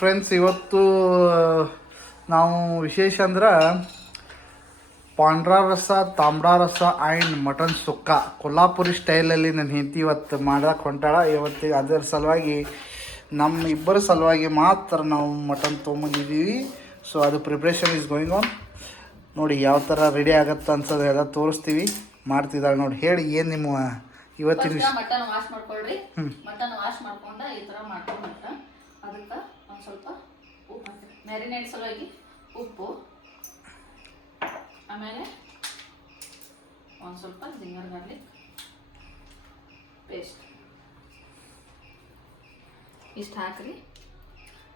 Friends ಇವತ್ತು ನಾವು ವಿಶೇಷ ಅಂದ್ರೆ ಪಾಂಡ್ರಾ ರಸ ತಾಮ್ರ ರಸ ಆ್ಯಂಡ್ ಮಟನ್ ಸುಕ್ಕ. ಕೊಲ್ಲಾಪುರಿ ಸ್ಟೈಲಲ್ಲಿ ನನ್ನ ಹೆಂಡತಿ ಇವತ್ತು ಮಾಡೋಕ್ಕೆ ಹೊಂಟಾಳ. ಇವತ್ತಿಗೆ ಅದರ ಸಲುವಾಗಿ ನಮ್ಮ ಇಬ್ಬರ ಸಲುವಾಗಿ ಮಾತ್ರ ನಾವು ಮಟನ್ ತೊಗೊಂಬಂದಿದ್ದೀವಿ. ಸೊ ಅದು ಪ್ರಿಪ್ರೇಷನ್ ಇಸ್ ಗೋಯಿಂಗ್ ಆನ್ ನೋಡಿ ಯಾವ ಥರ ರೆಡಿ ಆಗತ್ತೆ ಅನ್ಸೋದು ಎಲ್ಲ ತೋರಿಸ್ತೀವಿ. ಮಾಡ್ತಿದ್ದಾಳೆ ನೋಡಿ. ಹೇಳಿ ಏನು ನಿಮ್ಮ ಇವತ್ತಿನ ಮಟನ್ ವಾಶ್ ಮಾಡ್ಕೊಳ್ರಿ. ಮಟನ್ ವಾಶ್ ಮಾಡ್ಕೊಂಡು ಈ ತರ ಮಾಡ್ಕೊಂಡು ಅದಕ್ಕೆ ಒಂದ್ ಸ್ವಲ್ಪ ಉಪ್ಪು ಮ್ಯಾರಿನೇಟ್ ಸಲುವಾಗಿ ಉಪ್ಪು. ಆಮೇಲೆ ಒಂದು ಸ್ವಲ್ಪ ಜಿಂಗರ್ ಗಾರ್ಲಿಕ್ ಪೇಸ್ಟ್ ಇಷ್ಟು ಹಾಕಿರಿ.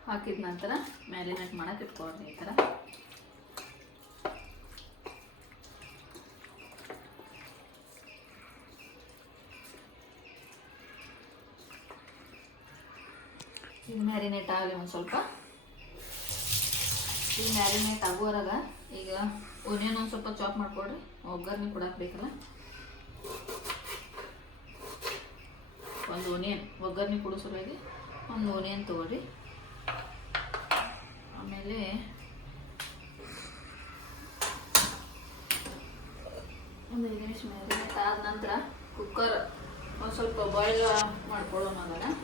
ಹಾಕಿದ ನಂತರ ಮ್ಯಾರಿನೇಟ್ ಮಾಡಕ್ಕೆ ಇಟ್ಕೊಳ್ರಿ ಈ ಥರ ಇದು ಮ್ಯಾರಿನೇಟ್ ಆಗಲಿ ಒಂದು ಸ್ವಲ್ಪ. ಇದು ಮ್ಯಾರಿನೇಟ್ ಆಗುವರಾಗ ಈಗ ಒನಿಯನ್ ಒಂದು ಸ್ವಲ್ಪ ಚಾಪ್ ಮಾಡಿಕೊಡ್ರಿ. ಒಗ್ಗರಣೆ ಕೊಡಕ್ಕೆ ಬೇಕಲ್ಲ ಒಂದು ಒನಿಯನ್ ಒಗ್ಗರಣೆ ಕೊಡೋ ಒಂದು ಒನಿಯನ್ ತೊಗೊಳ್ರಿ. ಆಮೇಲೆ ಒಂದು ಐದು ನಿಮಿಷ ಮ್ಯಾರಿನೇಟ್ ಆದ ನಂತರ ಕುಕ್ಕರ್ ಒಂದು ಸ್ವಲ್ಪ ಬಾಯ್ಲ್ ಮಾಡ್ಕೊಳ್ಳೋಣ ಅದನ್ನು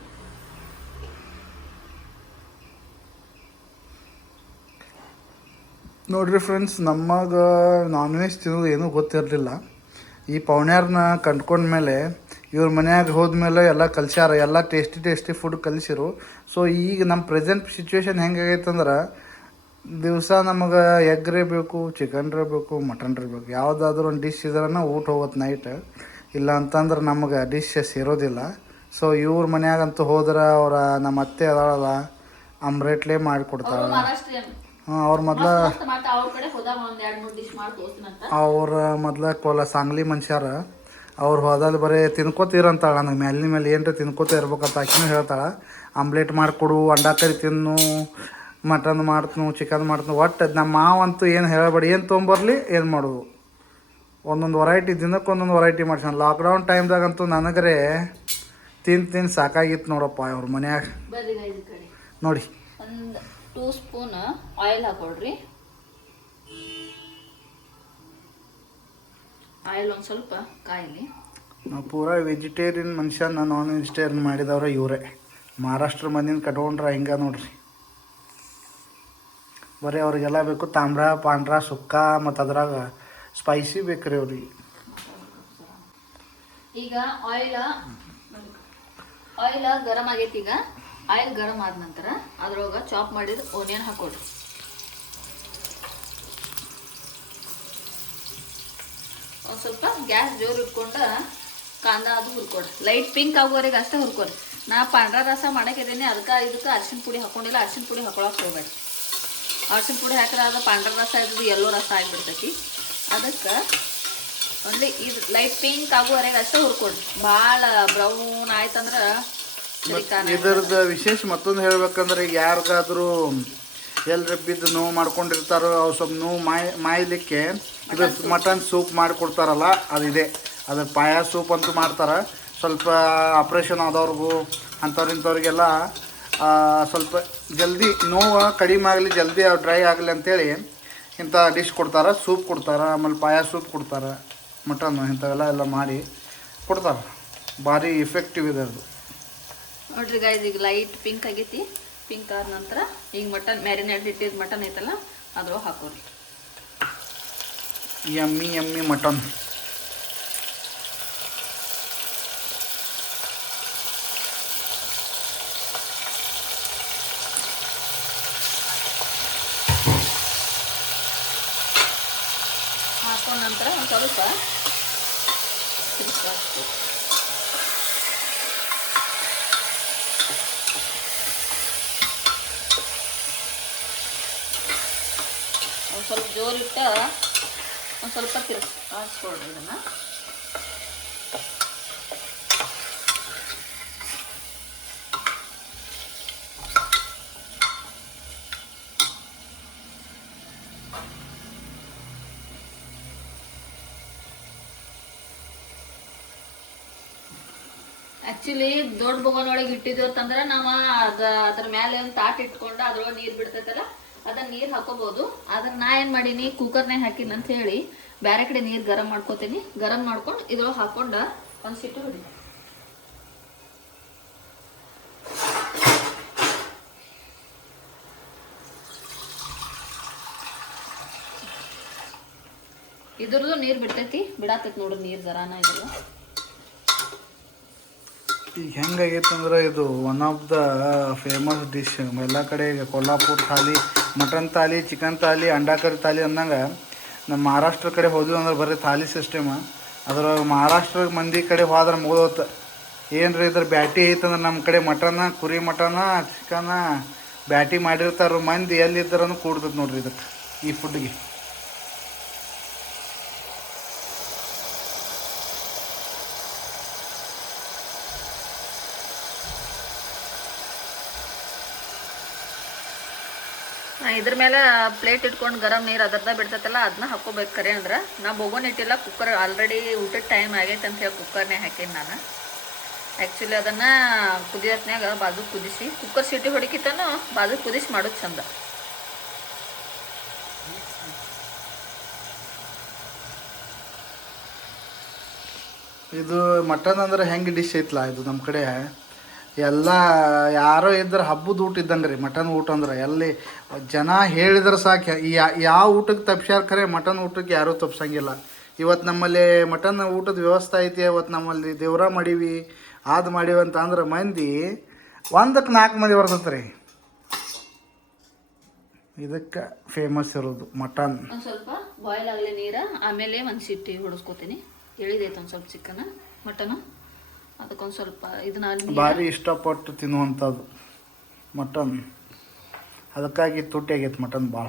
ನೋಡ್ರಿ ಫ್ರೆಂಡ್ಸ್ ನಮಗೆ ನಾನ್ ವೆಜ್ ತಿನ್ನೋದು ಏನೂ ಗೊತ್ತಿರಲಿಲ್ಲ. ಈ ಪವಣ್ಯಾರನ್ನ ಕಂಡ್ಕೊಂಡ ಮೇಲೆ ಇವ್ರ ಮನ್ಯಾಗ ಹೋದ್ಮೇಲೆ ಎಲ್ಲ ಕಲ್ಸ್ಯಾರ, ಎಲ್ಲ ಟೇಸ್ಟಿ ಟೇಸ್ಟಿ ಫುಡ್ ಕಲಿಸಿರು. ಸೊ ಈಗ ನಮ್ಮ ಪ್ರೆಸೆಂಟ್ ಸಿಚುವೇಶನ್ ಹೆಂಗಾಗೈತಂದ್ರೆ, ದಿವಸ ನಮಗೆ ಎಗ್ ರೇ ಬೇಕು ಚಿಕನ್ರೇ ಬೇಕು ಮಟನ್ರೇ ಬೇಕು. ಯಾವುದಾದ್ರೂ ಒಂದು ಡಿಶ್ ಇದ್ರನ ಊಟ ಹೋಗುತ್ತೆ ನೈಟ್ ಇಲ್ಲ ಅಂತಂದ್ರೆ ನಮಗೆ ಡಿಶ್ ಸೇರೋದಿಲ್ಲ. ಸೊ ಇವ್ರ ಮನ್ಯಾಗಂತೂ ಹೋದ್ರೆ ಅವರ ನಮ್ಮ ಅತ್ತೆ ಅದಾಳಲ್ಲ, ಅಮ್ರೇಟ್ಲೇ ಹಾಂ ಅವ್ರ ಮೊದ್ಲ ಅವ್ರ ಮೊದ್ಲ ಕೋಲ ಸಾಂಗ್ಲಿ ಮನುಷ್ಯರ ಅವ್ರು ಹೋದಲ್ಲಿ ಬರೀ ತಿನ್ಕೋತೀರಂತಾಳ ನನಗೆ ಮೇಲಿನ ಮೇಲೆ ಏನರ ತಿನ್ಕೋತ ಇರ್ಬೇಕಂತ ಆಕಿನೂ ಹೇಳ್ತಾಳೆ. ಆಮ್ಲೆಟ್ ಮಾಡಿಕೊಡು ಅಂಡ ಕರಿ ತಿನ್ನು ಮಟನ್ ಮಾಡ್ತನು ಚಿಕನ್ ಮಾಡ್ತನು ಒಟ್ಟು ನಮ್ಮ ಮಾವಂತೂ ಏನು ಹೇಳಬೇಡಿ ಏನು ತೊಗೊಂಬರ್ಲಿ ಏನು ಮಾಡೋದು. ಒಂದೊಂದು ವೆರೈಟಿ ದಿನಕ್ಕೆ ಒಂದೊಂದು ವೆರೈಟಿ ಮಾಡ್ಸೋಣ ಲಾಕ್ಡೌನ್ ಟೈಮ್ದಾಗಂತೂ ನನಗರೆ ತಿಂದು ತಿಂದು ಸಾಕಾಗಿತ್ತು ನೋಡಪ್ಪ ಅವ್ರ ಮನ್ಯಾಗ. ನೋಡಿ. ಟೂ ಸ್ಪೂನ್ ಆಯಿಲ್ ಹಾಕೊಳ್ರಿ. ಆಯಿಲ್ ಒಂದು ಸ್ವಲ್ಪ ಕಾಯಿಲಿ. ನಾವು ಪೂರಾ ವೆಜಿಟೇರಿಯನ್ ಮನುಷ್ಯನ ನಾನ್ ವೆಜಿಟೇರಿಯನ್ ಮಾಡಿದವ್ರೆ ಇವರೇ. ಮಹಾರಾಷ್ಟ್ರ ಮಂದಿನ ಕಟ್ಕೊಂಡ್ರೆ ಹಿಂಗೆ ನೋಡ್ರಿ. ಬರೀ ಅವ್ರಿಗೆಲ್ಲ ಬೇಕು ತಾಮ್ರ ಪಾಂಡ್ರ ಸುಕ್ಕ ಮತ್ತು ಅದ್ರಾಗ ಸ್ಪೈಸಿ ಬೇಕು ರೀ ಅವ್ರಿಗೆ. ಈಗ ಆಯಿಲ್ ಆಯಿಲ್ ಗರಮ್ ಆಗೈತಿ ಈಗ. ಆಯಿಲ್ ಗರಂ ಆದ ನಂತರ ಅದ್ರೊಳಗೆ ಚಾಪ್ ಮಾಡಿದ ಓನಿಯನ್ ಹಾಕೊಳ್ರಿ. ಒಂದು ಸ್ವಲ್ಪ ಗ್ಯಾಸ್ ಜೋರು ಇಟ್ಕೊಂಡು ಕಾಂದ ಅದು ಹುರ್ಕೊಡ್ರಿ ಲೈಟ್ ಪಿಂಕ್ ಆಗೋರಿಗೆ ಅಷ್ಟೇ ಹುರ್ಕೊಡ್ರಿ ನಾ ಪಾಂಡ್ರ ರಸ ಮಾಡಕ್ಕಿದ್ದೀನಿ ಅದಕ್ಕೆ ಇದಕ್ಕೆ ಅರ್ಶಿನ ಪುಡಿ ಹಾಕೊಂಡಿಲ್ಲ, ಅರ್ಶಿನ ಪುಡಿ ಹಾಕೊಳಕ್ಕೆ ಹೋಗ್ಬೇಡಿ. ಅರ್ಶಿನ ಪುಡಿ ಹಾಕಿದ್ರೆ ಅದು ಪಾಂಡ್ರ ರಸ ಇದ್ದು ಎಲ್ಲೋ ರಸ ಆಗಿಬಿಡ್ತೈತಿ. ಅದಕ್ಕೆ ಒಂದು ಇದು ಲೈಟ್ ಪಿಂಕ್ ಆಗುವವರೆಗೆ ಅಷ್ಟೇ ಹುರ್ಕೊಡ್ರಿ ಭಾಳ ಬ್ರೌನ್ ಆಯ್ತಂದ್ರೆ ಇದ್ರದ್ದು ವಿಶೇಷ ಮತ್ತೊಂದು ಹೇಳ್ಬೇಕಂದ್ರೆ ಈಗ ಯಾರಿಗಾದ್ರೂ ಎಲ್ರ ಬಿದ್ದು ನೋವು ಮಾಡ್ಕೊಂಡಿರ್ತಾರೋ ಅವ್ರು ಸ್ವಲ್ಪ ನೋವು ಮಾಯ್ ಮಾಯಲಿಕ್ಕೆ ಇದು ಮಟನ್ ಸೂಪ್. ಮಾಡಿಕೊಡ್ತಾರಲ್ಲ ಅದಿದೆ. ಅದ್ರ ಪಾಯ ಸೂಪ್ ಅಂತೂ ಮಾಡ್ತಾರೆ. ಸ್ವಲ್ಪ ಆಪ್ರೇಷನ್ ಆದವ್ರಿಗೂ ಅಂಥವ್ರು ಇಂಥವ್ರಿಗೆಲ್ಲ ಸ್ವಲ್ಪ ಜಲ್ದಿ ನೋವು ಕಡಿಮೆ ಆಗಲಿ ಜಲ್ದಿ ಡ್ರೈ ಆಗಲಿ ಅಂತೇಳಿ ಇಂಥ ಡಿಶ್ ಕೊಡ್ತಾರೆ. ಸೂಪ್ ಕೊಡ್ತಾರೆ ಆಮೇಲೆ ಪಾಯ ಸೂಪ್ ಕೊಡ್ತಾರೆ ಮಟನ್ ಇಂಥವೆಲ್ಲ ಎಲ್ಲ ಮಾಡಿ ಕೊಡ್ತಾರೆ. ಭಾರಿ ಇಫೆಕ್ಟಿವ್ ಇದೆ ಅದು. ನೋಡ್ರಿ ಗಾಯ್ಸ್ ಈಗ ಲೈಟ್ ಪಿಂಕ್ ಆಗೈತಿ. ಪಿಂಕ್ ಆದ ನಂತರ ಈಗ ಮಟನ್ ಮ್ಯಾರಿನೇಟ್ ಇಟ್ಟಿದ್ದು ಮಟನ್ ಐತಲ್ಲ ಅದ್ರ ಹಾಕೋರಿ. ಯಮ್ಮಿ ಯಮ್ಮಿ ಮಟನ್ ಹಾಕೊಂಡ ನಂತರ ಒಂದು ಸ್ವಲ್ಪ ತಿರ್ಸ್ಬೇಕು. ಸ್ವಲ್ಪ ಜೋರಿಟ್ಟ ಒಂದು ಸ್ವಲ್ಪ ತಿರು ಆರಿಸ್ಕೊಳ್ರಿ ಇದನ್ನು. ಆಕ್ಚುಲಿ ದೊಡ್ಡ ಬೊಗನ್ ಒಳಗೆ ಇಟ್ಟಿದ್ವಿ ಅಂತಂದ್ರೆ ನಾವು ಅದ ಅದ್ರ ಮೇಲೆ ಒಂದು ತಾಟ್ ಇಟ್ಕೊಂಡು ಅದ್ರೊಳಗೆ ನೀರು ಬಿಡ್ತೈತಲ್ಲ? ನೀರು ಹಾಕೋಬಹುದು ಆದ್ರೆ ನಾ ಏನ್ ಮಾಡೀನಿ ಕುಕ್ಕರ್ನಾಗ ಹಾಕಿನ ಅಂತ ಹೇಳಿ ಬೇರೆ ಕಡೆ ನೀರು ಗರಂ ಮಾಡ್ಕೋತೀನಿ. ಗರಂ ಮಾಡ್ಕೊಂಡು ಇದ್ರೊಳಗೆ ಹಾಕೊಂಡು ಒಂದು ಸಿಟ್ಟು ಹೊಡಿ ಇದ್ರದ್ದು ನೀರು ಬಿಡ್ತೈತಿ, ಬಿಡಾತೈತಿ ನೋಡ್ರಿ ನೀರು ಜರಾನ ಇದ್ರ ಈಗ ಹೆಂಗಾಗೈತೆ ಅಂದ್ರೆ ಇದು one of the famous dish ಎಲ್ಲ ಕಡೆ ಕೊಲ್ಲಾಪುರ ಥಾಲಿ ಮಟನ್ ತಾಲಿ ಚಿಕನ್ ತಾಲಿ ಅಂಡಾ ಕರಿ ತಾಲಿ ಅಂದಂಗೆ ನಮ್ಮ ಮಹಾರಾಷ್ಟ್ರ ಕಡೆ ಹೋದ್ವಿ ಅಂದ್ರೆ ಬರೀ ತಾಲಿ ಸಿಸ್ಟಮ್ ಅದ್ರ ಮಹಾರಾಷ್ಟ್ರ ಮಂದಿ ಕಡೆ ಹೋದ್ರೆ ಮುಗಿದೋತ. ಏನ್ರಿ ಇದ್ರ ಬ್ಯಾಟಿ ಐತಂದ್ರೆ ನಮ್ಮ ಕಡೆ ಮಟನ, ಕುರಿ ಮಟನ, ಚಿಕನ ಬ್ಯಾಟಿ ಮಾಡಿರ್ತಾರ ಮಂದಿ ಎಲ್ಲಿದ್ದಾರೂ ಕೂಡ್ತದೆ ನೋಡ್ರಿ ಇದಕ್ಕೆ ಈ ಫುಡ್ಗೆ ಇದ್ರ ಮೇಲೆ ಪ್ಲೇಟ್ ಇಟ್ಕೊಂಡು ಗರಂ ನೀರು ಅದರ್ದ ಬಿಡ್ತೈತಲ್ಲ ಅದನ್ನ ಹಾಕೋಬೇಕು ಕರೆ ಅಂದ್ರೆ. ನಾ ಬೋಗೋನ್ ಇಟ್ಟಿಲ್ಲ ಕುಕ್ಕರ್ ಆಲ್ರೆಡಿ ಊಟದ ಟೈಮ್ ಆಗೈತೆ ಅಂತ ಹೇಳಿ ಕುಕ್ಕರ್ನೇ ಹಾಕೀನಿ ನಾನು. ಆ್ಯಕ್ಚುಲಿ ಅದನ್ನು ಕುದಿಯೋತ್ನಾಗ ಬಾಜು ಕುದಿಸಿ ಕುಕ್ಕರ್ ಸಿಟಿ ಹೊಡಿಕಿತನು ಬಾಜು ಕುದಿಸಿ ಮಾಡೋದು ಚಂದ. ಇದು ಮಟನ್ ಅಂದ್ರೆ ಹೆಂಗೆ ಡಿಶ್ ಐತ್ಲಾ ಇದು ನಮ್ಮ ಕಡೆ? ಎಲ್ಲ ಯಾರೋ ಇದ್ರೆ ಹಬ್ಬದ ಊಟ ಇದ್ದಂಗೆ ರೀ, ಮಟನ್ ಊಟ ಅಂದ್ರೆ. ಎಲ್ಲಿ ಜನ ಹೇಳಿದ್ರೆ ಸಾಕು ಯಾವ ಊಟಕ್ಕೆ ತಪ್ಸ್ಯಾರ ಖರೆ ಮಟನ್ ಊಟಕ್ಕೆ ಯಾರೂ ತಪ್ಸಂಗಿಲ್ಲ. ಇವತ್ತು ನಮ್ಮಲ್ಲಿ ಮಟನ್ ಊಟದ ವ್ಯವಸ್ಥೆ ಐತಿ ಇವತ್ತು ನಮ್ಮಲ್ಲಿ ದೇವ್ರ ಮಾಡೀವಿ ಅದು ಮಾಡೀವಿ ಅಂತ ಅಂದ್ರೆ ಮಂದಿ ಒಂದಕ್ಕೆ ನಾಲ್ಕು ಮಂದಿ ಬರ್ತೈತೆ ರೀ ಇದಕ್ಕೆ ಫೇಮಸ್ ಇರೋದು ಮಟನ್. ಸ್ವಲ್ಪ ಬಾಯ್ಲ್ ಆಗಲಿ ನೀರು, ಆಮೇಲೆ ಒಂದು ಸಿಟ್ಟಿ ಹೊಡಿಸ್ಕೊತೀನಿ. ಹೇಳಿದೈತೆ ಒಂದು ಸ್ವಲ್ಪ ಚಿಕ್ಕನ, ಮಟನು. ಅದಕ್ಕೊಂದು ಸ್ವಲ್ಪ ಇದನ್ನ ಭಾರಿ ಇಷ್ಟಪಟ್ಟು ತಿನ್ನುವಂಥದ್ದು. ಮಟನ್. ಅದಕ್ಕಾಗಿ ತುಟ್ಟಿ ಆಗೈತೆ ಮಟನ್ ಭಾಳ.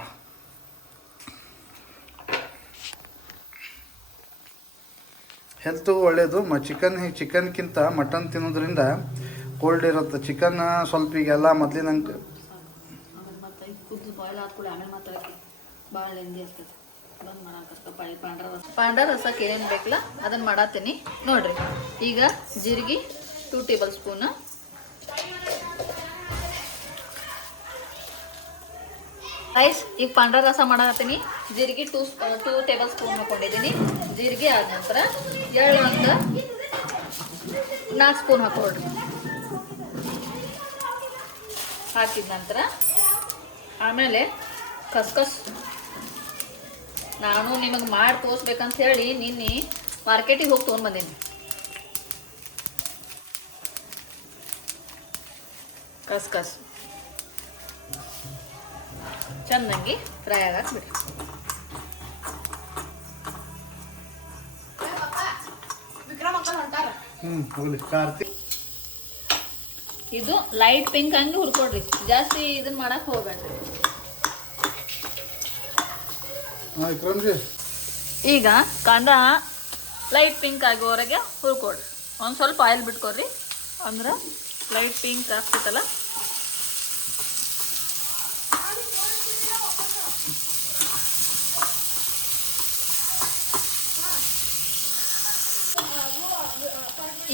ಹೆಲ್ತು ಒಳ್ಳೆಯದು ಮ ಚಿಕನ್ ಚಿಕನ್ಗಿಂತ ಮಟನ್ ತಿನ್ನೋದ್ರಿಂದ ಕೋಲ್ಡ್ ಇರುತ್ತೆ. ಚಿಕನ್ ಸ್ವಲ್ಪ ಈಗೆಲ್ಲ ಮೊದಲಿನಂಗೆ ಭಾಳ ಪಾಂಡ್ರ ರಸಕ್ಕೆ ಏನೇನು ಬೇಕಲ್ಲ ಅದನ್ನು ಮಾಡತ್ತೀನಿ. ನೋಡ್ರಿ, ಈಗ ಜೀರಿಗೆ ಟೂ ಟೇಬಲ್ ಸ್ಪೂನ್ ರೈಸ್ ಈಗ ಪಾಂಡ್ರ ರಸ ಮಾಡತ್ತೀನಿ. ಜೀರಿಗೆ ಟೂ ಟೂ ಟೇಬಲ್ ಸ್ಪೂನ್ ಹಾಕೊಂಡಿದ್ದೀನಿ. ಜೀರಿಗೆ ಆದ ನಂತರ ಎಳ್ಳು ಒಂದು ನಾಲ್ಕು ಸ್ಪೂನ್ ಹಾಕೊಳ್ರಿ. ಹಾಕಿದ ನಂತರ ಆಮೇಲೆ ಕಸ್ಕಸ್ ನಾನು ನಿಮಗೆ ಮಾಡಿ ತೋರಿಸ್ಬೇಕಂತ ಹೇಳಿ ನಿನ್ನೆ ಮಾರ್ಕೆಟಿಗೆ ಹೋಗಿ ತೊಗೊಂಡ್ಬಂದೀನಿ ಕಸ್ ಚೆನ್ನಾಗಿ ಫ್ರೈ ಆಗಕ್ಕೆ ಬಿಡಿ. ಹ್ಞೂ ಹೋಗ್ಲಿ ಕಾರ್ತಿ. ಇದು ಲೈಟ್ ಪಿಂಕ್ ಹಂಗೆ ಹುರ್ಕೊಡ್ರಿ. ಜಾಸ್ತಿ ಇದನ್ನ ಮಾಡಕ್ಕೆ ಹೋಗ್ಬೇಡ್ರಿ ಹಾಂ ವಿಕ್ರಮ್ಜಿ ಈಗ ಕಾಂಡ ಲೈಟ್ ಪಿಂಕ್ ಆಗೋವರೆಗೆ ಹುರ್ಕೊಡ್ರಿ ಒಂದು ಸ್ವಲ್ಪ ಆಯಿಲ್ ಬಿಟ್ಕೊಡ್ರಿ. ಅಂದ್ರೆ ಲೈಟ್ ಪಿಂಕ್ ಆಗ್ತೈತಲ್ಲ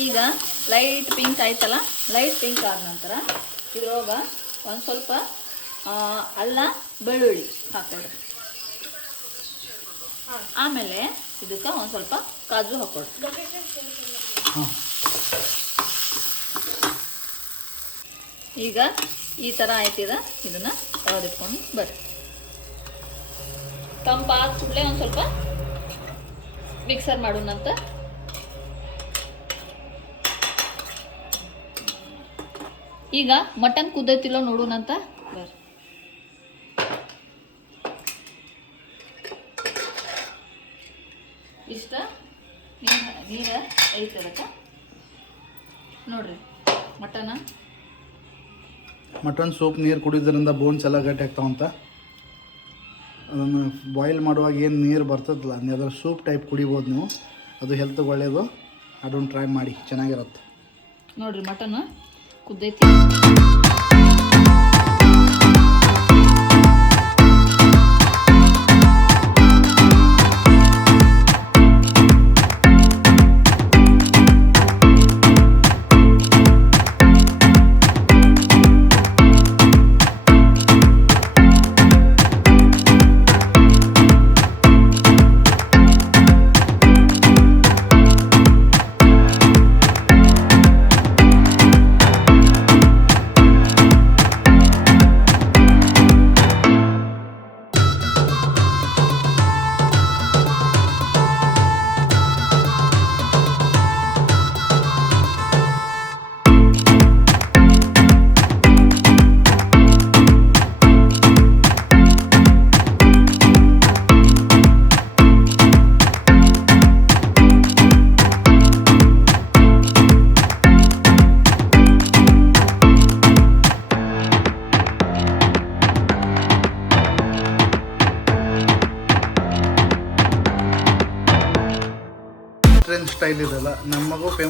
ಈಗ ಲೈಟ್ ಪಿಂಕ್ ಆಯ್ತಲ್ಲ? ಲೈಟ್ ಪಿಂಕ್ ಆದ ನಂತರ ಇದ್ರೊಳಗೆ ಒಂದು ಸ್ವಲ್ಪ ಅಲ್ಲ ಬೆಳ್ಳುಳ್ಳಿ ಹಾಕೊಳ್ರಿ ಆಮೇಲೆ ಇದಕ್ಕೆ ಒಂದು ಸ್ವಲ್ಪ ಕಾಜು ಹಾಕೊಳ್ಳಿ ಈಗ ಈ ಥರ ಆಯ್ತಿದ ಇದನ್ನು ತೆಗೆದಿಟ್ಕೊಂಡು ಬರ್ರಿ. ತಂಪಾದ ಕೂಡಲೇ ಒಂದು ಸ್ವಲ್ಪ ಮಿಕ್ಸರ್ ಮಾಡೋಣಂತ ಈಗ ಮಟನ್ ಕುದ್ದೈತಿಲ್ಲ ನೋಡೋಣಂತ ಬರ್ರಿ ಇಷ್ಟ ನೀರು ಐತೆ ಅದಕ್ಕೆ? ನೋಡ್ರಿ ಮಟನ್? ಮಟನ್ ಸೂಪ್ ನೀರು ಕುಡಿಯೋದ್ರಿಂದ ಬೋನ್ಸ್ ಎಲ್ಲ ಗಟ್ಟಿ ಆಗ್ತಾವಂತ ಅದನ್ನು ಬಾಯ್ಲ್ ಮಾಡುವಾಗ ಏನು ನೀರು ಬರ್ತದಲ್ಲ ಅದರ ಸೂಪ್ ಟೈಪ್ ಕುಡಿಬೋದು ನೀವು. ಅದು ಹೆಲ್ತ್ಗೆ ಒಳ್ಳೆಯದು ಅದನ್ನು ಟ್ರೈ ಮಾಡಿ ಚೆನ್ನಾಗಿರುತ್ತೆ. ನೋಡ್ರಿ ಮಟನ್ ಕುದ್ದೈತಿ.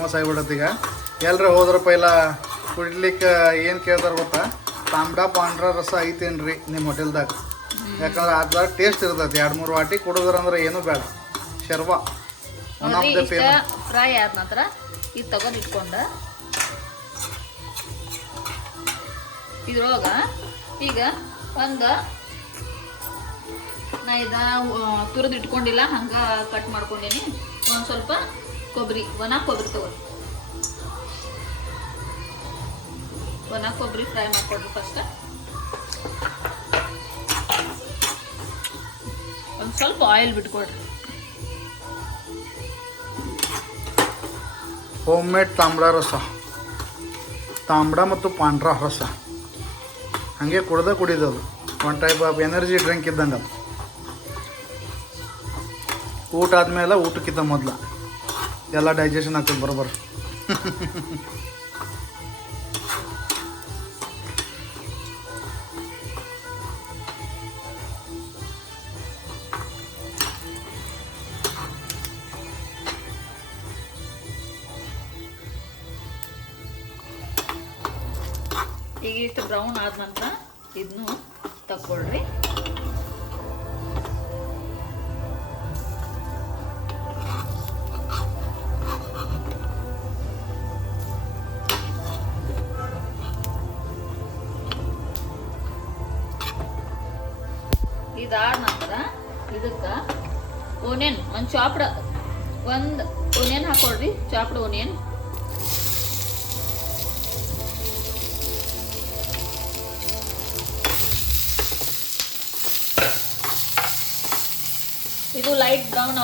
ಫೇಮಸ್ ಆಗಿಬಿಡತ್ತೆ ಈಗ. ಎಲ್ಲರ ಹೋದ್ರ ಪೈಲ ಕುಡಿಲಿಕ್ಕೆ ಏನು ಕೇಳ್ತಾರೆ ಗೊತ್ತಾ? ತಾಂಬಡ ಪಾಂಡ್ರ ರಸ ಐತೇನ್ರಿ ನಿಮ್ಮ ಹೋಟೆಲ್ದಾಗ. ಯಾಕಂದ್ರೆ ಅದ್ರ ಟೇಸ್ಟ್ ಇರ್ತೈತಿ. ಎರಡು ಮೂರು ವಾಟಿ ಕುಡಿದ್ರಂದ್ರೆ ಏನೂ ಬೇಡ. Sharva. One of the famous fry ಆದ ನಂತರ ಇದು ತಗೊಂಡು ಇಟ್ಕೊಂಡ. ಇದ್ರೊಳಗ ಈಗ ಒಂದು ನಾ ಇದ ತುರಿದು ಇಟ್ಕೊಂಡಿಲ್ಲ ಹಂಗ ಕಟ್ ಮಾಡ್ಕೊಂಡೇನಿ. ಒಂದು ಸ್ವಲ್ಪ ಕೊಬ್ಬರಿ, ಒಣ ಕೊಬ್ಬರಿ ತಗೋ. ಒಣ ಕೊಬ್ಬರಿ ಫ್ರೈ ಮಾಡ್ಕೊಡ್ರಿ ಫಸ್ಟ್ ಒಂದು ಸ್ವಲ್ಪ ಆಯಿಲ್ ಬಿಟ್ಕೊಡ್ರಿ. ಹೋಮ್ ಮೇಡ್ ತಾಮ್ರ ರಸ. ತಾಮ್ರ ಮತ್ತು ಪಾಂಡ್ರ ರಸ. ಹಾಗೆ ಕುಡ್ದ ಕುಡಿದದು one type of energy drink ಇದ್ದಂಗೆ ಅದು. ಊಟ ಆದ್ಮೇಲೆ ಊಟಕ್ಕಿಂತ ಮೊದಲು. ಎಲ್ಲ ಡೈಜೆಷನ್ ಆಗ್ತದೆ ಬರೋಬ್ಬರ ಈಗ ಇಷ್ಟು ಬ್ರೌನ್ ಆದ ನಂತರ ಇದನ್ನು ತಗೊಳ್ರಿ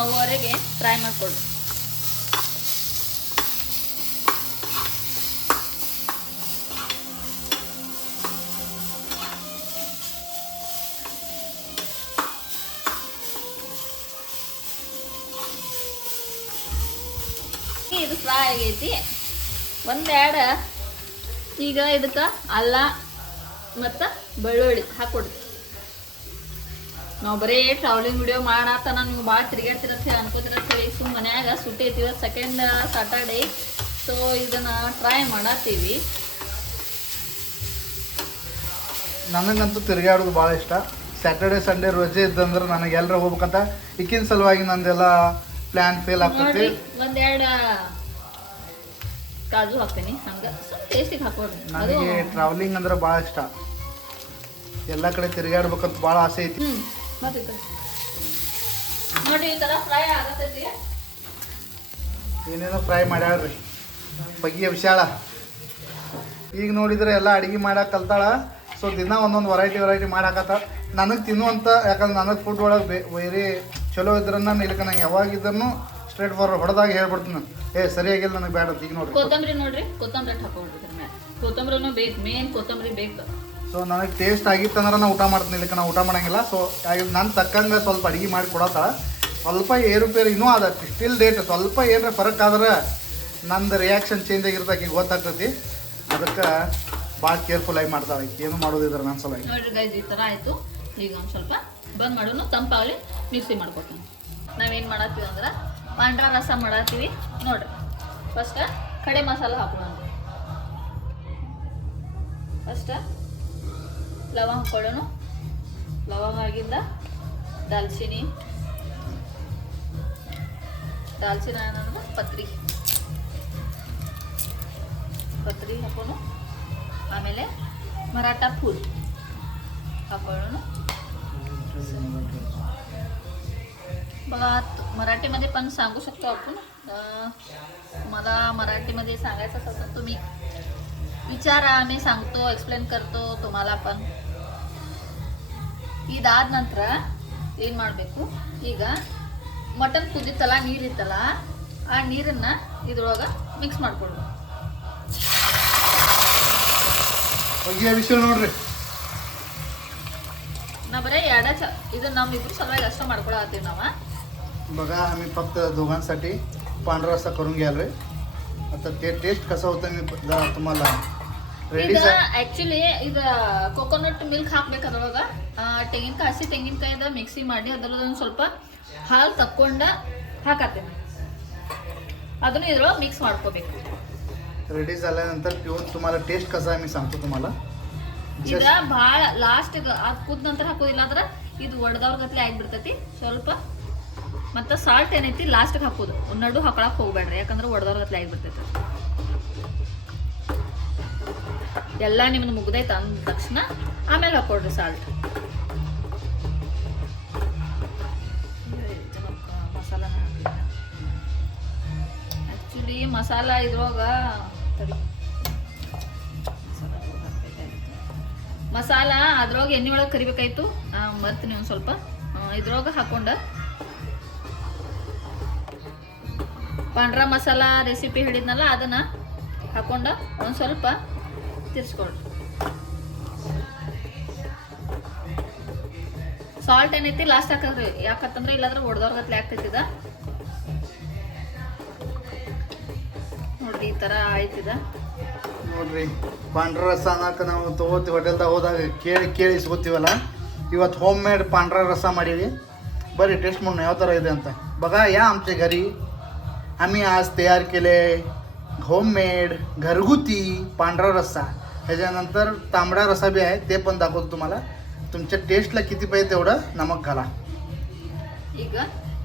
ಆಗುವವರೆಗೆ ಫ್ರೈ ಮಾಡ್ಕೊಳ್ರಿ ಇದು ಫ್ರೈ ಆಗೈತಿ. ಒಂದೆರಡು ಈಗ ಇದಕ್ಕೆ ಅಲ್ಲ ಮತ್ತು ಬೆಳ್ಳುಳ್ಳಿ ಹಾಕೊಡ್ರಿ ನಾವು ಬರೀ ಟ್ರಾವೆಲಿಂಗ್ ವಿಡಿಯೋ ಮಾಡತ್ತ ನಿಮ್ಗೆ ಭಾಳ ತಿರುಗಾಡ್ತಿರತ್ತೆ ಅನ್ಕೋತಿರತ್ತೆ. ಸುಮ್ ಮನ್ಯಾಗ ಸುಟ್ಟಿ ಐತಿ ಸೆಕೆಂಡ್ ಸಾಟರ್ಡೇ ಸೊ ಇದನ್ನ ಟ್ರೈ ಮಾಡತ್ತೀವಿ ನನಗಂತೂ ತಿರುಗಾಡೋದು ಭಾಳ ಇಷ್ಟ. ಸ್ಯಾಟರ್ಡೆ ಸಂಡೇ ರಜೆ ಇದ್ದಂದ್ರೆ ನನಗೆ ಎಲ್ಲರೂ ಹೋಗ್ಬೇಕಂತ ಇಕ್ಕಿನ ಸಲುವಾಗಿ ನಂದೆಲ್ಲ ಪ್ಲ್ಯಾನ್ ಫೇಲ್ ಆಗ್ತೈತಿ. ಒಂದೆರಡು ಕಾಜು ಹಾಕ್ತೀನಿ. ಹಂಗ ಟೇಸ್ಟಿಗೆ ಹಾಕೋದು ನನಗೆ ಟ್ರಾವೆಲಿಂಗ್ ಅಂದ್ರೆ ಭಾಳ ಇಷ್ಟ. ಎಲ್ಲ ಕಡೆ ತಿರುಗಾಡ್ಬೇಕಂತ ಭಾಳ ಆಸೆ ಐತಿ. ಮತ್ತೆ ನೋಡಿ ಈ ಥರ ಫ್ರೈ ಆಗತ್ತೈತಿ ಏನೇನೋ ಫ್ರೈ ಮಾಡ್ಯಾಳ್ರಿ. ಬಗ್ಗಿಯ ವಿಶಾಲ. ಈಗ ನೋಡಿದ್ರೆ ಎಲ್ಲ ಅಡಿಗೆ ಮಾಡಕ್ಕೆ ಕಲ್ತಾಳ. ಸೊ ದಿನ ಒಂದೊಂದು ವೆರೈಟಿ ವೆರೈಟಿ ಮಾಡಾಕತ್ತ. ನನಗೆ ತಿನ್ನುವಂಥ ಯಾಕಂದ್ರೆ ನನಗೆ ಫುಡ್ ಒಳಗೆ ಬೇ ಬೇರೆ ಚಲೋ ಇದ್ರೆ ನಾನು ಇಲ್ಲಕ ನಂಗೆ ಯಾವಾಗಿದ್ರು ಸ್ಟ್ರೇಟ್ ಫಾರ್ವರ್ಡ್ ಹೊಡೆದಾಗ ಹೇಳ್ಬಿಡ್ತೀನಿ ನಾನು. ಏ ಸರಿಯಾಗಿಲ್ಲ ನನಗೆ ಬೇಡ ಅಂತ. ಈಗ ನೋಡ್ರಿ. ಕೊತ್ತಂಬರಿ ನೋಡ್ರಿ ಕೊತ್ತಂಬರಿ ಹಾಕೊಡ್ರಿ ಕೊತ್ತಂಬರಿನೂ ಬೇಕು ಮೇನ್ ಕೊತ್ತಂಬರಿ ಬೇಕು. ಸೊ ನನಗೆ ಟೇಸ್ಟ್ ಆಗಿತ್ತು ಅಂದ್ರೆ ನಾನು ಊಟ ಮಾಡ್ತೀನಿ. ಇಲ್ಲಕ ನಾನು ಊಟ ಮಾಡೋಂಗಿಲ್ಲ. ಸೊ ನನ್ನ ತಕ್ಕಂಗೆ ಸ್ವಲ್ಪ ಅಡುಗೆ ಮಾಡಿ ಕೊಡತ್ತ ಸ್ವಲ್ಪ ಏರುಪೇರು ಇನ್ನೂ ಅದ. ಸ್ಟಿಲ್ ಡೇಟ್ ಸ್ವಲ್ಪ ಏನಾರ ಫರಕ್ ಆದ್ರೆ ನಂದು ರಿಯಾಕ್ಷನ್ ಚೇಂಜ್ ಆಗಿರ್ತಕ್ಕೆ ಗೊತ್ತಾಗ್ತೈತಿ. ಅದಕ್ಕೆ ಭಾಳ ಕೇರ್ಫುಲ್ ಆಗಿ ಮಾಡ್ತಾವೆ. ಏನು ಮಾಡೋದಿದ್ರೆ ನಾನು ಸಲ ಈ ಥರ ಆಯಿತು. ಈಗ ಒಂದು ಸ್ವಲ್ಪ ಬಂದ್ ಮಾಡೋನು. ತಂಪಾಗಲಿ ಮಿಕ್ಸಿ ಮಾಡ್ಕೊತೀನಿ. ನಾವೇನು ಮಾಡತ್ತೀವಿ ಅಂದ್ರೆ ಪಾಂಡ್ರ ರಸ ಮಾಡತ್ತೀವಿ. ನೋಡ್ರಿ. ಫಸ್ಟ್ ಕಡೆ ಮಸಾಲ ಹಾಕೋಣ. ಫಸ್ಟ್ ಲವಂಗ ಹಾಕೊಳ್ಳೋಣ ಲವಂಗ ಆಗಿಂದ ದಾಲ್ಚಿನಿ ದಾಲ್ಚಿನಿ ಅನ್ನೋದು ಪತ್ರಿ ಪತ್ರಿ ಹಾಕೋಣ ಆಮೇಲೆ ಮರಾಠ ಫೂಲ್ हाकळून बघा त- मराठीमध्ये पण सांगू शकतो आपण अं, मला मराठीमध्ये सांगायचं असेल तर तुम्ही विचारा आम्ही सांगतो एक्सप्लेन करतो तुम्हाला पण ಇದಾದ ನಂತರ ಏನು ಮಾಡಬೇಕು ಈಗ ಮಟನ್ ಕುದಿತಲ್ಲ ನೀರಿತ್ತಲ್ಲ ಆ ನೀರನ್ನ ಇದ್ರೊಳಗೆ ಮಿಕ್ಸ್ ಮಾಡ್ಕೊಳ್ಬೇಕು ಬಗ್ಗೆ ವಿಷಯ ನೋಡ್ರಿ ನಾ ಬರೇ ಎರಡ ಚ ಇದು ನಮ್ಮ ಇದ್ರ ಸಲುವಾಗಿ ಅಷ್ಟ ಮಾಡ್ಕೊಳತ್ತೀವಿ ನಾವ बघा आम्ही फक्त दोघांसाठी पांढरा रस्सा करून घ्याल रे आता ते टेस्ट कसं होतं मी जरा तुम्हाला रेडी ಈಗ ಆಕ್ಚುಲಿ ಇದು ಕೊಕೊನಟ್ ಮಿಲ್ಕ್ ಹಾಕ್ಬೇಕು ಅದ್ರೊಳಗ ಆ, ತೆಂಗಿನಕಾಯಿ ಹಸಿ ತೆಂಗಿನಕಾಯಿ ಅದ ಮಿಕ್ಸಿ ಮಾಡಿ ಅದರದೊಂದು ಸ್ವಲ್ಪ ಹಾಲು ತಕ್ಕೊಂಡ ಹಾಕತ್ತೇನೆ. ಅದನ್ನು ಇದ್ರ ಮಿಕ್ಸ್ ಮಾಡ್ಕೋಬೇಕು. ರೆಡಿ झाल्यानंतर पिऊन तुम्हाला ಟೇಸ್ಟ್ कसा आहे मी सांगतो तुम्हाला ಇದ ಭಾಳ ಲಾಸ್ಟ್ ಅದು ಕುದ ನಂತರ ಹಾಕೋದಿಲ್ಲ ಅಂದ್ರೆ ಇದು ಒಡ್ದವ್ರ ಗತ್ಲೆ ಆಗಿಬಿಡ್ತೈತಿ. ಸ್ವಲ್ಪ ಮತ್ತು ಸಾಲ್ಟ್ ಏನೈತಿ ಲಾಸ್ಟಿಗೆ ಹಾಕೋದು. ನಡು ಹಾಕೊಳಕ್ಕೆ ಹೋಗ್ಬೇಡ್ರಿ ಯಾಕಂದ್ರೆ ಒಡ್ದವ್ರ ಗತ್ಲೆ ಆಗಿಬಿಡ್ತೈತಿ. ಎಲ್ಲ ನಿಮ್ಮ ಮುಗ್ದೈತೆ ಅಂದ ತಕ್ಷಣ ಆಮೇಲೆ ಹಾಕೊಡ್ರಿ ಸಾಲ್ಟ್ ಮಸಾಲ ಇದ್ರೊಳಗ ಮಸಾಲ ಅದ್ರೊಳಗೆ ಎಣ್ಣೆ ಒಳಗೆ ಕರಿಬೇಕಾಯ್ತು. ಮರ್ತೀನಿ ಒಂದು ಸ್ವಲ್ಪ. ಇದ್ರೊಳಗೆ ಹಾಕೊಂಡ. ಪಾಂಡ್ರ ಮಸಾಲ ರೆಸಿಪಿ ಹೇಳಿದ್ನಲ್ಲ, ಅದನ್ನ ಹಾಕೊಂಡ ಒಂದು ಸ್ವಲ್ಪ ತಿರ್ಸ್ಕೊಳ್ರಿ ಸಾಲ್ಟ್ ಏನೈತಿ ಲಾಸ್ಟ್ ಹಾಕಿದ್ರಿ. ಯಾಕಂತಂದ್ರೆ ಇಲ್ಲಾಂದ್ರೆ ಒಡ್ದವ್ರಗತ್ಲೆ ಗತ್ಲೆ ಆಗ್ತೈತಿದ ಥರ ಆಯ್ತಿದ ನೋಡ್ರಿ ಪಾಂಡ್ರ ರಸ ಅನ್ನಕ್ಕೆ ನಾವು ತಗೋತೀವಿ ಹೋಟೆಲ್ದಾಗ ಹೋದಾಗ ಕೇಳಿ ಕೇಳಿ ಇಸ್ಕೊತೀವಲ್ಲ ಇವತ್ತು ಹೋಮ್ ಮೇಡ್ पांढरा रस्सा ಮಾಡೀವಿ बरी टेस्ट म्हणून ಯಾವ ಥರ ಇದೆ ಅಂತ बघा या आमच्या घरी आम्ही आज तयार केले होममेड घरगुती पांढरा रस्सा ह्याच्यानंतर तांबडा रस्सा बी आहे ते पण दाखवतो तुम्हाला तुमच्या टेस्टला किती पाहिजे तेवढं नमक घाला ಈಗ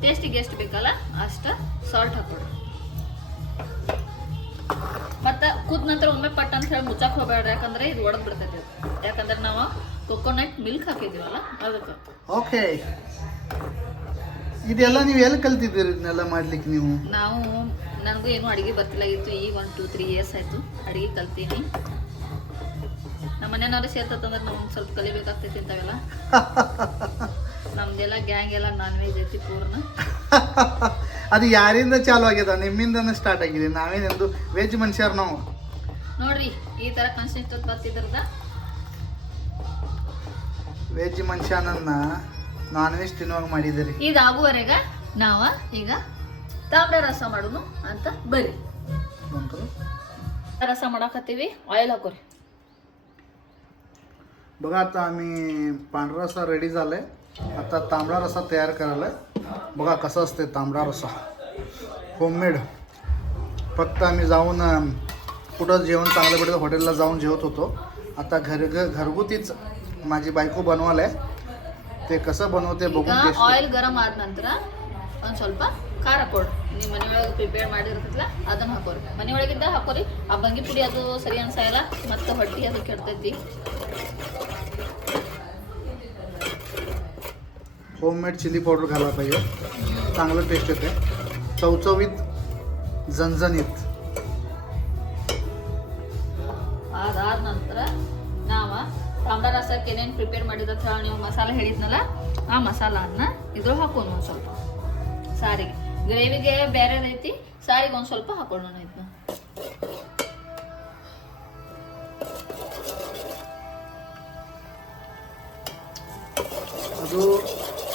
ಟೇಸ್ಟಿಗೆ ಎಷ್ಟು ಬೇಕಲ್ಲ ಅಷ್ಟ ಸಾಲ್ಟ್ ಹಾಕೊಡ್ರಿ ಮತ್ತು ಕುದ ನಂತರ ಒಮ್ಮೆ ಪಟ್ ಅಂತ ಹೇಳಿ ಮುಚ್ಚಾಕ್ ಹೋಗ್ಬೇಡ್ರಿ. ಯಾಕಂದ್ರೆ ಇದು ಒಡೆದು ಬಿಡ್ತೈತಿ ಯಾಕಂದ್ರೆ ನಾವು ಕೊಕೊನಟ್ ಮಿಲ್ಕ್ ಹಾಕಿದ್ದೀವಲ್ಲ ಅದಕ್ಕೆ. ಓಕೆ. ಇದೆಲ್ಲ ನೀವು ಎಲ್ಲಿ ಕಲ್ತಿದ್ದೀರಿ ಇದನ್ನೆಲ್ಲ ಮಾಡ್ಲಿಕ್ಕೆ ನೀವು? ನಾವು ನನಗೂ ಏನು ಅಡುಗೆ ಬರ್ತಿಲ್ಲ. ಇತ್ತು ಈಗ ಒನ್ ಟೂ ತ್ರೀ ಇಯರ್ಸ್ ಆಯಿತು. ಅಡುಗೆ ಕಲ್ತೀನಿ. ನಮ್ಮ ಮನೆಯವ್ರು ಸೇರ್ತಂದ್ರೆ ನಾವು ಒಂದು ಸ್ವಲ್ಪ ಕಲಿಬೇಕಾಗ್ತೈತಿ ಇಂಥವೆಲ್ಲ ನಮ್ದೆಲ್ಲ ಗ್ಯಾಂಗ್ ಎಲ್ಲ ನಾನ್ ವೆಜ್ ಐತಿ ಪೂರ್ಣ. ಅದು ಯಾರಿಂದ ಚಾಲು ಆಗ್ಯದ ನಿಮ್ಮಿಂದನೇ ಸ್ಟಾರ್ಟ್ ಆಗಿದೆ ನಾವೇನೆಂದು ವೆಜ್ ಮನುಷ್ಯರು ನಾವು ನೋಡ್ರಿ ಈ ಥರ ಕನ್ಸಿಸ್ಟೆಂಟ್ ಬರ್ತಿದ್ರದ ವೆಜ್ ಮನುಷ್ಯನನ್ನ ನಾನ್ ವೆಜ್ ತಿನ್ನುವಾಗ ಮಾಡಿದಿರಿ ಇದಾಗುವರೆಗ ನಾವ ಈಗ ತಾಮ್ರ ರಸ ಮಾಡೋನು ಅಂತ ಬರ್ರಿ ರಸ ಮಾಡಾಕತ್ತೀವಿ ಆಯಿಲ್ ಹಾಕೋರಿ बघा आता आम्ही पांढरा रस्सा रेडी झालाय आता तांबडा रस्सा तयार करायला बघा कसं असते तांबडा रस्सा होममेड फक्त आम्ही जाऊन अं, कुठं जेवण चांगलं भेटलं हॉटेलला जाऊन जेवत होतो आता घर घ- घरगुतीच माझी बायको बनवालंय ते कसं बनवते ಈಗ बघून टेस्ट ಆಯಿಲ್ ಗರಂ ಆದ ನಂತರ ಒಂದು ಸ್ವಲ್ಪ ಖಾರ ಕೊಡ್ರಿ ನೀವು ಮನೆಯೊಳಗೆ ಪ್ರಿಪೇರ್ ಮಾಡಿರ್ತೈತಲ್ಲ ಅದನ್ನ ಹಾಕೋರಿ ಮನೆಯೊಳಗಿದ್ದ ಹಾಕೋರಿ ಆ ಬಂಗಿ ಪುಡಿ ಅದು ಸರಿ ಅನ್ಸಾಯಲ್ಲ ಮತ್ತು ಹೊಟ್ಟಿ ಅದು ಕೆಡ್ತೈತಿ होममेड चिली पावडर घालायला पाहिजे चांगलं टेस्ट येते चवचवीत झणझणीत ಅದಾದ ನಂತರ ನಾವ ತಾಮ್ರ ರಸಕ್ಕೆ ಏನೇನು ಪ್ರಿಪೇರ್ ಮಾಡಿದ ಅಂತ ಹೇಳಿ ನೀವು ಮಸಾಲ ಹೇಳಿದ್ನಲ್ಲ ಆ ಮಸಾಲನ್ನ ಇದ್ರೊಳಗೆ ಹಾಕೋಣ ಒಂದು ಸ್ವಲ್ಪ ಸಾರಿಗೆ ಗ್ರೇವಿಗೆ ಬೇರೆದೈತಿ ಸಾರಿಗೆ ಒಂದು ಸ್ವಲ್ಪ ಹಾಕೊಳ್ಳೋಣ ಇದನ್ನ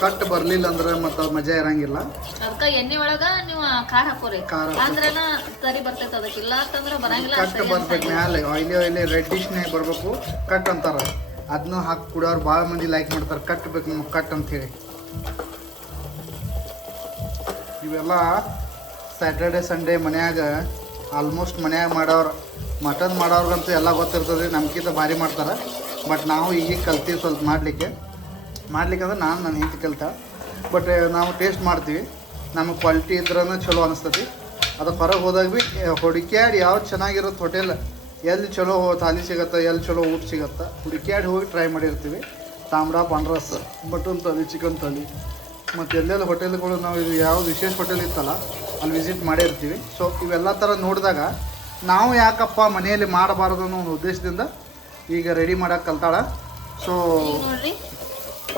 ಕಟ್ ಬರಲಿಲ್ಲ ಅಂದ್ರೆ ಮತ್ತ ಮಜಾ ಇರಂಗಿಲ್ಲ. ಅದಕ್ಕೆ ಎಣ್ಣೆ ಒಳಗ ನೀವು ಖಾರ ಹಾಕೋರಿ. ಖಾರ ಹಾಕೋ- ಅಂದ್ರನ ತರಿ ಬರ್ತೈತೆ ಅದಕ್ಕೆ. ಇಲ್ಲ ಅಂತಂದ್ರೆ ಬರಂಗಿಲ್ಲ ಕಟ್ ಸರಿ ಬರ್ಬೇಕು. ಮ್ಯಾಲೆ. ಆಯ್ಲಿ ಆಯ್ಲಿ ರೆಡ್ಡಿಶ್ನೇ ಬರಬೇಕು. ಕಟ್ ಅಂತಾರ. ಅದನ್ನ ಹಾಕಿ ಕುಡಿಯೋರು ಭಾಳ ಮಂದಿ ಲೈಕ್ ಮಾಡ್ತಾರೆ. ಕಟ್ ಬೇಕು ನಮಗೆ ಕಟ್ ಅಂತೇಳಿ ಇವೆಲ್ಲ ಸ್ಯಾಟರ್ಡೆ ಸಂಡೇ ಮನ್ಯಾಗ ಆಲ್ಮೋಸ್ಟ್ ಮನ್ಯಾಗ ಮಾಡೋರು ಮಟನ್ ಮಾಡೋರ್ಗಂತೂ ಎಲ್ಲ ಗೊತ್ತಿರ್ತದೆ ನಮ್ಗಿಂತ ಭಾರಿ ಮಾಡ್ತಾರೆ. ಬಟ್ ನಾವು ಈಗ ಕಲ್ತೀವಿ ಸ್ವಲ್ಪ ಮಾಡಲಿಕ್ಕೆ. ಮಾಡ್ಲಿಕ್ಕೆ ಅಂದ್ರೆ ನಾನು ನನ್ನ ಹೆಂಡತಿ ಕೆಲ್ತ. ಬಟ್ ನಾವು ಟೇಸ್ಟ್ ಮಾಡ್ತೀವಿ. ನಮಗೆ ಕ್ವಾಲಿಟಿ ಇದ್ರನ ಚಲೋ ಅನಿಸ್ತತಿ. ಅದು ಹೊರಗೆ ಹೋದಾಗ ಭೀ ಹುಡುಕ್ಯಾಡಿ ಯಾವ್ದು ಚೆನ್ನಾಗಿರೋದು ಹೋಟೆಲ್ ಎಲ್ಲಿ ಚಲೋ ಥಾಲಿ ಸಿಗತ್ತೆ, ಎಲ್ಲಿ ಚಲೋ ಊಟ ಸಿಗತ್ತೆ? ಹುಡುಕ್ಯಾಡಿ ಹೋಗಿ ಟ್ರೈ ಮಾಡಿರ್ತೀವಿ. ತಾಮ್ರ ಪಾಂಡ್ರಸ್ ಮಟನ್ ತಲಿ ಚಿಕನ್ ತಲಿ ಮತ್ತು ಎಲ್ಲೆಲ್ಲ ಹೋಟೆಲ್ಗಳು ನಾವು ಇದು ಯಾವ್ದು ವಿಶೇಷ ಹೋಟೆಲ್ ಇತ್ತಲ್ಲ, ಅಲ್ಲಿ ವಿಸಿಟ್ ಮಾಡಿರ್ತೀವಿ. ಸೊ ಇವೆಲ್ಲ ಥರ ನೋಡಿದಾಗ ನಾವು ಯಾಕಪ್ಪ ಮನೆಯಲ್ಲಿ ಮಾಡಬಾರ್ದು ಅನ್ನೋ ಒಂದು ಉದ್ದೇಶದಿಂದ ಈಗ ರೆಡಿ ಮಾಡೋಕ್ಕೆ ಕಲ್ತಾಳ. ಸೊ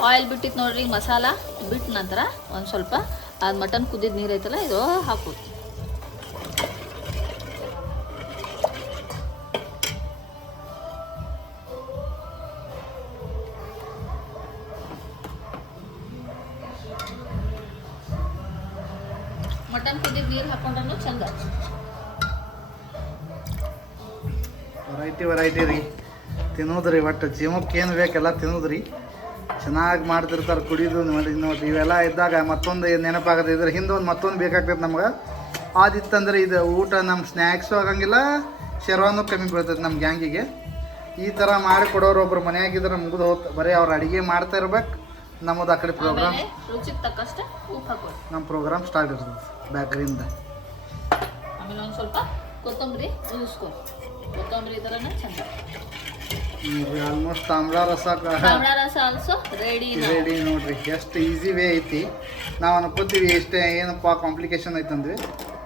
ಆಯಿಲ್ ಬಿಟ್ಟಿತ್ತು ನೋಡ್ರಿ ಮಸಾಲ ಬಿಟ್ಟ ನಂತರ ಒಂದು ಸ್ವಲ್ಪ ಅದು ಮಟನ್ ಕುದ್ದಿದ ನೀರು ಐತಲ್ಲ, ಇದು ಹಾಕೋದು ಮಟನ್ ಕುದ್ದಿದ ನೀರು ಹಾಕೊಂಡ್ರೂ ಚಂದ. ವೆರೈಟಿ ವೆರೈಟಿ ರೀ. ತಿನ್ನೋದ್ರಿ, ಒಟ್ಟು ಜೀವಕ್ಕೆ ಏನು ಬೇಕೆಲ್ಲ ತಿನ್ನೋದ್ರಿ. ಚೆನ್ನಾಗಿ ಮಾಡ್ತಿರ್ತಾರೆ ಕುಡಿದು ನೋಡಿ ನೋಡಿ ಇವೆಲ್ಲ ಇದ್ದಾಗ ಮತ್ತೊಂದು ನೆನಪಾಗತ್ತೆ? ಇದ್ರ ಹಿಂದೆ ಒಂದು ಮತ್ತೊಂದು ಬೇಕಾಗ್ತೈತೆ ನಮ್ಗೆ. ಆದಿತ್ತಂದ್ರೆ ಇದು ಊಟ ನಮ್ಮ ಸ್ನ್ಯಾಕ್ಸು ಆಗಂಗಿಲ್ಲ ಶರ್ವಾನು ಕಮ್ಮಿ ಬೀಳ್ತೈತೆ ನಮ್ಮ ಗ್ಯಾಂಗಿಗೆ. ಈ ಥರ ಮಾಡಿ ಕೊಡೋರು ಒಬ್ರು ಮನೆಯಾಗಿದ್ರೆ ಮುಗಿದು ಹೋಗ್ತ ಬರೀ ಅವ್ರು ಅಡುಗೆ ಮಾಡ್ತಾ ಇರ್ಬೇಕು. ನಮ್ಮದು ಆ ಕಡೆ ಪ್ರೋಗ್ರಾಮ್ ನಮ್ಮ ಪ್ರೋಗ್ರಾಮ್ ಸ್ಟಾರ್ಟ್ ಇರ್ತದೆ ಬ್ಯಾಕ್ರಿಂದ ಆಮೇಲೆ ಒಂದು ಸ್ವಲ್ಪ ಕೊತ್ತಂಬರಿ ಕೊತ್ತಂಬರಿ ಥರನೇ ಚಂದ. ಆಲ್ಮೋಸ್ಟ್ ತಾಮ್ರ ರಸ ತಾಮ್ರ ರಸ ಆಲ್ಸೋ ರೆಡಿ ರೆಡಿ ನೋಡ್ರಿ ಎಷ್ಟು ಈಸಿ ವೇ ಐತಿ ನಾವು ಅನ್ಕೋತೀವಿ ಎಷ್ಟೇ ಏನಪ್ಪ ಕಾಂಪ್ಲಿಕೇಶನ್ ಐತಂದ್ವಿ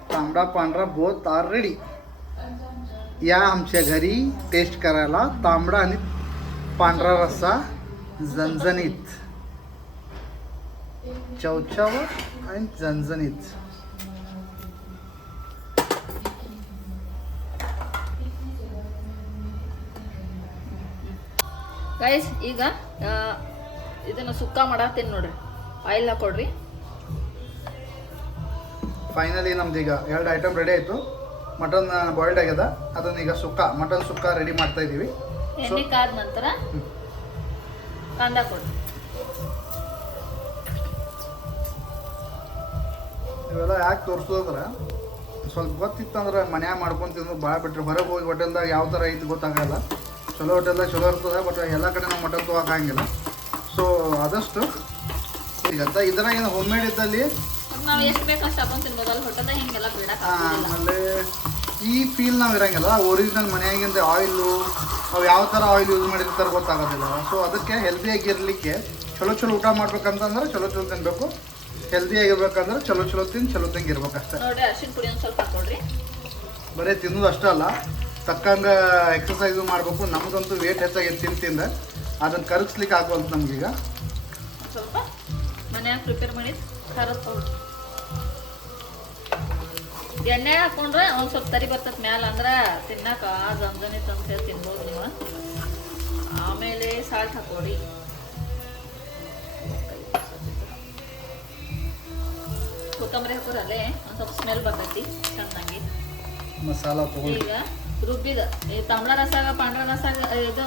तांबडा पांढरा बोथ आर रेडी या आमच्या घरी टेस्ट करायला तांबडा आणि पांढरा रस्सा झणझणीत चवचव आणि झणझणीत ಗೈಸ್ ಈಗ ಇದನ್ನು ಸುಕ್ಕ ಮಾಡತ್ತೀನಿ ನೋಡ್ರಿ. ಆಯಿಲ್ ಹಾಕೊಡ್ರಿ. ಫೈನಲಿ ನಮ್ದು ಈಗ ಎರಡು ಐಟಮ್ ರೆಡಿ ಆಯಿತು. ಮಟನ್ ಬಾಯ್ಲ್ಡ್ ಆಗ್ಯದ. ಅದನ್ನ ಈಗ ಸುಕ್ಕ ಮಟನ್ ಸುಕ್ಕ ರೆಡಿ ಮಾಡ್ತಾ ಇದ್ದೀವಿ ಎಣ್ಣೆ ಕಾದ ನಂತರ ಕಾಂದ ಕೊಡ್ರಿ. ಇವೆಲ್ಲ ಯಾಕೆ ತೋರಿಸೋದ್ರ ಸ್ವಲ್ಪ ಗೊತ್ತಿತ್ತಂದ್ರೆ ಮನ್ಯಾಗ ಮಾಡ್ಕೊಂಡು ತಿಂದ್ರೆ ಭಾಳ ಬಿಟ್ರೆ ಹೊರಗೆ ಹೋಗಿ ಹೋಟೆಲ್ದಾಗ ಯಾವ ಥರ ಐತಿ ಗೊತ್ತಾಗಲ್ಲ. ಚಲೋ ಹೋಟೆಲ್ದಾಗ ಚಲೋ ಇರ್ತದೆ ಬಟ್ ಎಲ್ಲ ಕಡೆ ನಾವು ಮಟನ್ ತೊಗೊಳಕ್ಕೆ ಆಗಂಗಿಲ್ಲ ಸೊ ಆದಷ್ಟು ಈಗ ಏನು ಹೋಮ್ ಮೇಡ್ ಇದ್ದಲ್ಲಿ ಆಮೇಲೆ ಈ ಫೀಲ್ ನಾವು ಇರಂಗಿಲ್ಲ. ಒರಿಜಿನಲ್ ಮನೆಯಾಗಿಂದ ಆಯಿಲು ಅವು ಯಾವ ಥರ ಆಯಿಲ್ ಯೂಸ್ ಮಾಡಿರ್ತಾರೆ ಗೊತ್ತಾಗೋದಿಲ್ಲ. ಸೊ ಅದಕ್ಕೆ ಹೆಲ್ದಿಯಾಗಿರಲಿಕ್ಕೆ ಚಲೋ ಚಲೋ ಊಟ ಮಾಡ್ಬೇಕಂತಂದ್ರೆ ಚಲೋ ಚಲೋ ತಿನ್ಬೇಕು. ಹೆಲ್ದಿಯಾಗಿರ್ಬೇಕಂದ್ರೆ ಚಲೋ ಚಲೋ ತಿಂದು ಚಲೋ ತಂಗಿರ್ಬೇಕಷ್ಟೇ ಬರೀ ತಿನ್ನೋದು ಅಷ್ಟೇ ಅಲ್ಲ. ತಕ್ಕಂಗೆ ಎಕ್ಸಸೈಸು ಮಾಡಬೇಕು. ನಮಗಂತೂ ವೇಟ್ ಹೆಚ್ಚಾಗಿ ತಿಂದು ಅದನ್ನ ಅದನ್ನು ಕರಗಿಸ್ಲಿಕ್ಕೆ ನಮಗೀಗ. ಈಗ ಸ್ವಲ್ಪ ಮನ್ಯಾಗ ಪ್ರಿಪೇರ್ ಖಾರದ ಪೌಡ್ರ್ ಎಣ್ಣೆ ಹಾಕೊಂಡ್ರೆ ಒಂದು ಸ್ವಲ್ಪ ತರಿ ಬರ್ತದ ಮ್ಯಾಲ ಅಂದ್ರೆ ತಿನ್ನಕ ಆ ಅಂತ ಹೇಳಿ ತಿನ್ಬೋದು ನೀವು. ಆಮೇಲೆ ಸಾಲ್ಟ್ ಹಾಕೋಡಿ ಕೊತ್ತಂಬರಿ ಹಾಕೋರಲ್ಲೇ ಒಂದು ಸ್ವಲ್ಪ ಸ್ಮೆಲ್ ಬರ್ತೈತಿ ಚೆನ್ನಾಗಿ. ಮಸಾಲ ಈಗ ರುಬ್ಬಿದ. ಈ ತಮ್ಳ ರಸಾಗ ಪಾಂಡ್ರ ರಸಾಗ ಇದು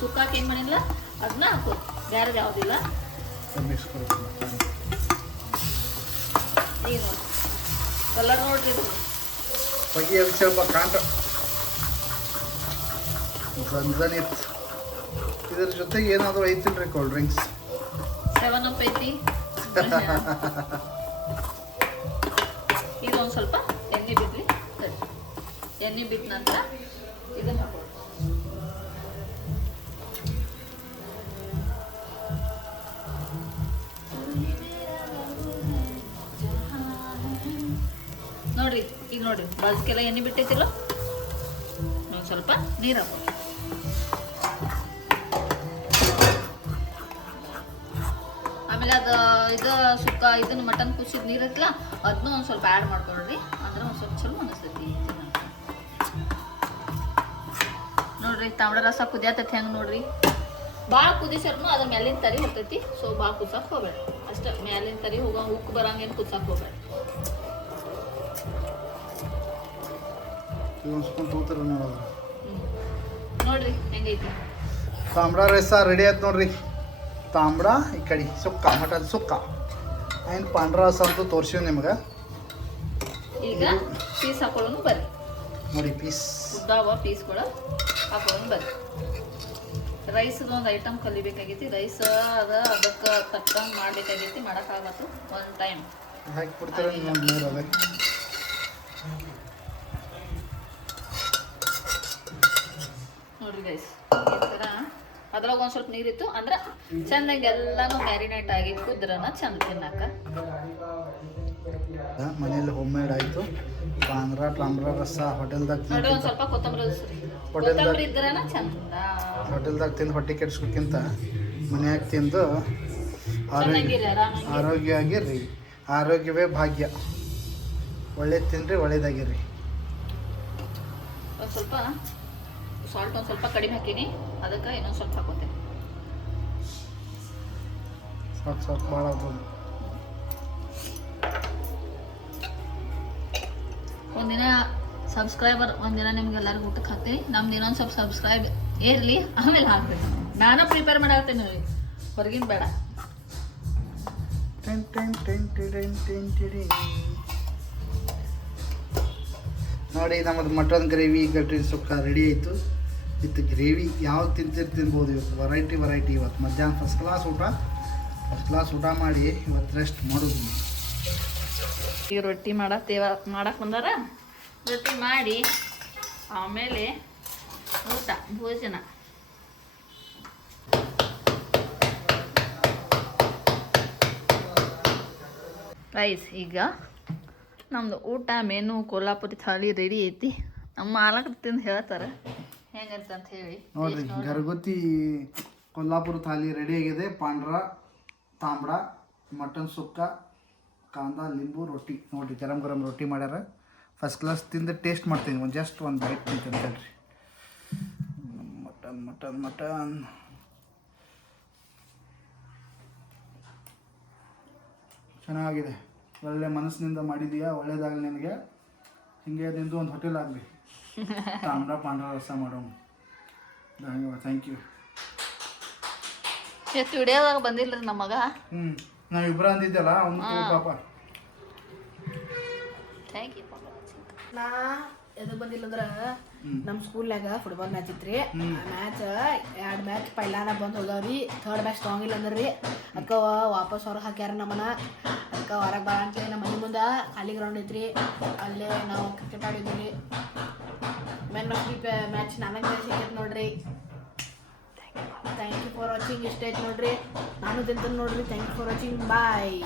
ಸುಕ್ಕಾಕ ಏನು ಮಾಡಿಲ್ಲ ಅದನ್ನ ಹಾಕು. ಬೇರೆ ಯಾವುದಿಲ್ಲ ಈಗ ಕಲರ್ ನೋಡ್ರಿ ಇದು. ಬಗೆಯ ಕಾಂಟ. ರಂಜನಿತ್ ಇದ್ರ ಜೊತೆಗೆ ಏನಾದರೂ ಐತಿಲ್ರಿ ಕೋಲ್ಡ್ ಡ್ರಿಂಕ್ಸ್ ಸೆವೆನ್ ಅಪ್ ಐತಿ. ಇದೊಂದು ಸ್ವಲ್ಪ ಎಣ್ಣೆ ಬಿಟ್ಟ ನಂತರ ಇದನ್ನ ಹಾಕೊಳ್ಳಿ ನೋಡ್ರಿ, ಈಗ ನೋಡ್ರಿ ಬಾಜುಕೆಲ್ಲ ಎಣ್ಣೆ ಬಿಟ್ಟೈತಿಲ್ಲ? ಒಂದು ಸ್ವಲ್ಪ ನೀರು ಹಾಕೋ. ಆಮೇಲೆ ಅದು, ಇದು ಸುಕ್ಕ, ಇದನ್ನ ಮಟನ್ ಕುಸಿದ ನೀರು ಐತಲ್ಲ ಅದನ್ನೂ ಒಂದು ಸ್ವಲ್ಪ ಆ್ಯಡ್ ಮಾಡ್ಕೊಳ್ರಿ. ನೋಡ್ರಿ ತಾಮ್ರ ರಸ ಕುದಿಯತೈತಿ ಹೆಂಗೆ ನೋಡ್ರಿ? ಭಾಳ ಕುದಿಸರ್ನು ಅದ್ರ ಮ್ಯಾಲಿನ ತರಿ ಹೋಗ್ತೈತಿ ಸೊ ಭಾಳ ಕುದ್ಸಕ್ಕೆ ಹೋಗ್ಬೇಡ. ಅಷ್ಟೇ ಮ್ಯಾಲಿನ ತರಿ ಹೋಗ ಉಕ್ಕು ಬರಂಗೇನು ಕುದ್ಸಕ್ಕೆ ಹೋಗ್ಬೇಡ. ನೋಡ್ರಿ ಹೆಂಗೈತಿ? ತಾಮ್ರ ರಸ ರೆಡಿ ಆಯ್ತು ನೋಡ್ರಿ. ತಾಮ್ರ ಈ ಕಡೆ ಸುಕ್ಕ ಮಟನ್ ಸುಕ್ಕ. ಆ್ಯಂಡ್ ಪಾಂಡ್ರ ರಸ ಅಂತೂ ತೋರಿಸಿವ್ ನಿಮ್ಗೆ. ಈಗ ಪೀಸ್ ಹಾಕೊಳ್ಳೋನು ಬರ್ರಿ. ನೋಡಿ ಪೀಸ್. ಉದ್ದಾವ ಪೀಸ್ಗಳು ಹಾಕೊಂಡು ಬರ್ರಿ ರೈಸದ ಒಂದು ಐಟಮ್ ಕಲಿಬೇಕಾಗೈತಿ ರೈಸ್ ಅದ ಅದಕ್ಕೆ ತಕ್ಕಂಗೆ ಮಾಡ್ಬೇಕಾಗೈತಿ ಮಾಡೋಕ್ಕಾಗತ್ತು ಒಂದು ಟೈಮ್ ನೋಡ್ರಿ ರೈಸ್ ಈ ಥರ ಅದ್ರಾಗ ಒಂದು ಸ್ವಲ್ಪ ನೀರಿತ್ತು. ಅಂದ್ರೆ ಚೆನ್ನಾಗಿ ಎಲ್ಲಾನು ಮ್ಯಾರಿನೇಟ್ ಆಗಿ ಕುದ್ರನ ಚೆಂದ ತಿನ್ನಕ. ಮನೇಲಿ ಹೋಮ್ ಮೇಡ್ ಆಯ್ತು. ಪಾಂಡ್ರ ತಾಂಬ್ರ ರಸ ಹೋಟೆಲ್ದಾಗ. ಹೋಟೆಲ್ದಾಗ- ಹೋಟೆಲ್ದಾಗ ತಿಂದು ಹೊಟ್ಟೆ ಕೆಡ್ಸ್ಕೋಕ್ಕಿಂತ ಮನ್ಯಾಗ ತಿಂದು ಆರೋಗ್ಯ ಆರೋಗ್ಯ ಆಗಿರ್ರಿ ಆರೋಗ್ಯವೇ ಭಾಗ್ಯ. ಒಳ್ಳೇದು ತಿನ್ರಿ ಒಳ್ಳೇದಾಗಿರ್ರಿ ಒಂದು ಸ್ವಲ್ಪ ಸಾಲ್ಟ್ ಒಂದು ಸ್ವಲ್ಪ ಕಡಿಮೆ ಹಾಕಿನಿ. ಅದಕ್ಕೆ ಇನ್ನೊಂದು ಸ್ವಲ್ಪ ಹಾಕೋತೀನಿ ಸಾಕು ಸಾಕು ಭಾಳ ಆಗ್ಬೋದು ಒಂದಿನ ಸಬ್ಸ್ಕ್ರೈಬರ್ ಒಂದಿನ ನಿಮ್ಗೆ ಎಲ್ಲರಿಗೂ ಊಟಕ್ಕೆ ಹಾಕ್ತೀನಿ ನಮ್ದು ಇನ್ನೊಂದು ಸ್ವಲ್ಪ ಸಬ್ಸ್ಕ್ರೈಬ್ ಏರ್ಲಿ ಆಮೇಲೆ ಹಾಕ್ಬೇಕು. ನಾನು ಪ್ರಿಪೇರ್ ಮಾಡಾಕ್ತೀನಿ ನೋಡಿ. ಹೊರಗಿನ ಬೇಡ. ನೋಡಿ ನಮ್ಮದು ಮಟನ್ ಗ್ರೇವಿ ಗಟ್ಟಿ ಸುಕ್ಕ ರೆಡಿ ಆಯಿತು. ವಿತ್ ಗ್ರೇವಿ ಯಾವ್ದು ತಿಂತಿರ್ ತಿನ್ಬೋದು ಇವತ್ತು? ವೆರೈಟಿ ವೆರೈಟಿ ಇವತ್ತು. ಮಧ್ಯಾಹ್ನ ಫಸ್ಟ್ ಕ್ಲಾಸ್ ಊಟ. ಫಸ್ಟ್ ಕ್ಲಾಸ್ ಊಟ ಮಾಡಿ ಇವತ್ತು ರೆಸ್ಟ್ ಮಾಡೋದು. ಈ ರೊಟ್ಟಿ ಮಾಡತ್ತೇವ ಮಾಡಕ್ಕೆ ಬಂದಾರ? ರೊಟ್ಟಿ ಮಾಡಿ ಆಮೇಲೆ ಊಟ ಭೋಜನ. ರೈಸ್ ಈಗ ನಮ್ದು ಊಟ ಮೆನು ಕೊಲ್ಲಾಪುರಿ ಥಾಲಿ ರೆಡಿ ಐತಿ. ನಮ್ಮ ಮಾಲಕ್ ತಿಂದು ಹೇಳ್ತಾರೆ. ಹೆಂಗಂತ ಅಂತ ಹೇಳಿ. ನೋಡ್ರಿ ಗರಗತಿ ಕೊಲ್ಲಾಪುರ ಥಾಲಿ ರೆಡಿ ಆಗಿದೆ. ಪಾಂಡ್ರ ತಾಮ್ರ ಮಟನ್ ಸುಕ್ಕ ಕಾಂದ ಲಿಂಬು ರೊಟ್ಟಿ. ನೋಡಿರಿ ಗರಂ ಗರಂ ರೊಟ್ಟಿ ಮಾಡ್ಯಾರ. ಫಸ್ಟ್ ಕ್ಲಾಸ್ ತಿಂದು ಟೇಸ್ಟ್ ಮಾಡ್ತೀನಿ. ಒಂದು ಜಸ್ಟ್ ಒಂದು ಬೈಟ್ ತಿಂತೀನಿ ಹೇಳ್ರಿ ಮಟನ್ ಮಟನ್ ಮಟನ್. ಚೆನ್ನಾಗಿದೆ. ಒಳ್ಳೆ ಮನಸ್ಸಿನಿಂದ ಮಾಡಿದೀಯಾ? ಒಳ್ಳೇದಾಗಲಿ ನಿನಗೆ. ಹಿಂಗೆ ನಿಂದು ಒಂದು ಹೋಟೆಲ್ ಆಗಲಿ. ತಾಮ್ರ ಪಾಂಡ್ರ ರಸ ಮಾಡೋಣ. ಥ್ಯಾಂಕ್ ಯು ಎಷ್ಟು ವಿಡಿಯೋದಾಗ ಬಂದಿಲ್ಲ ನಮ್ಮ ಮಗ ಹ್ಞೂ ನಾವಿಬ್ಬರು ಅಂದಿದ್ದಲ್ಲ ಅವ್ನು ಪಾಪ. ಥ್ಯಾಂಕ್ ಯು ನಾ ಎದಕ್ ಬಂದಿಲ್ಲ ಅಂದ್ರ ನಮ್ಮ ಸ್ಕೂಲ್ನಾಗ ಫುಟ್ಬಾಲ್ ಮ್ಯಾಚ್ ಇತ್ರಿ. ಮ್ಯಾಚ್ ಎರಡು ಮ್ಯಾಚ್ ಪೈಲಾನ ಬಂದ್ ಹೋದವ್ರಿ. ಥರ್ಡ್ ಮ್ಯಾಚ್ ತೊಗೊಂಗಿಲ್ಲ ಅಂದ್ರಿ. ಅಕ್ಕ ವಾಪಸ್ ಹೊರಗೆ ಹಾಕ್ಯಾರ ನಮ್ಮನ ಅಕ್ಕ ಹೊರಗೆ ಬರ ಅಂತೇಳಿ ನಮ್ಮ ಮನೆ ಮುಂದೆ ಖಾಲಿ ಗ್ರೌಂಡ್ ಐತ್ರಿ ಅಲ್ಲೇ ನಾವು ಕ್ರಿಕೆಟ್ ಆಡಿದ್ವಿ. ಮೆನ್ ಆಫ್ ದಿ ಮ್ಯಾಚ್ ನನಗೆ ನೋಡ್ರಿ. ಥ್ಯಾಂಕ್ ಯು ಫಾರ್ ವಾಚಿಂಗ್ ಇಷ್ಟ ಆಯ್ತು ನೋಡ್ರಿ ನಾನು ತಿಂತೀನಿ ನೋಡ್ರಿ? Thank you for watching bye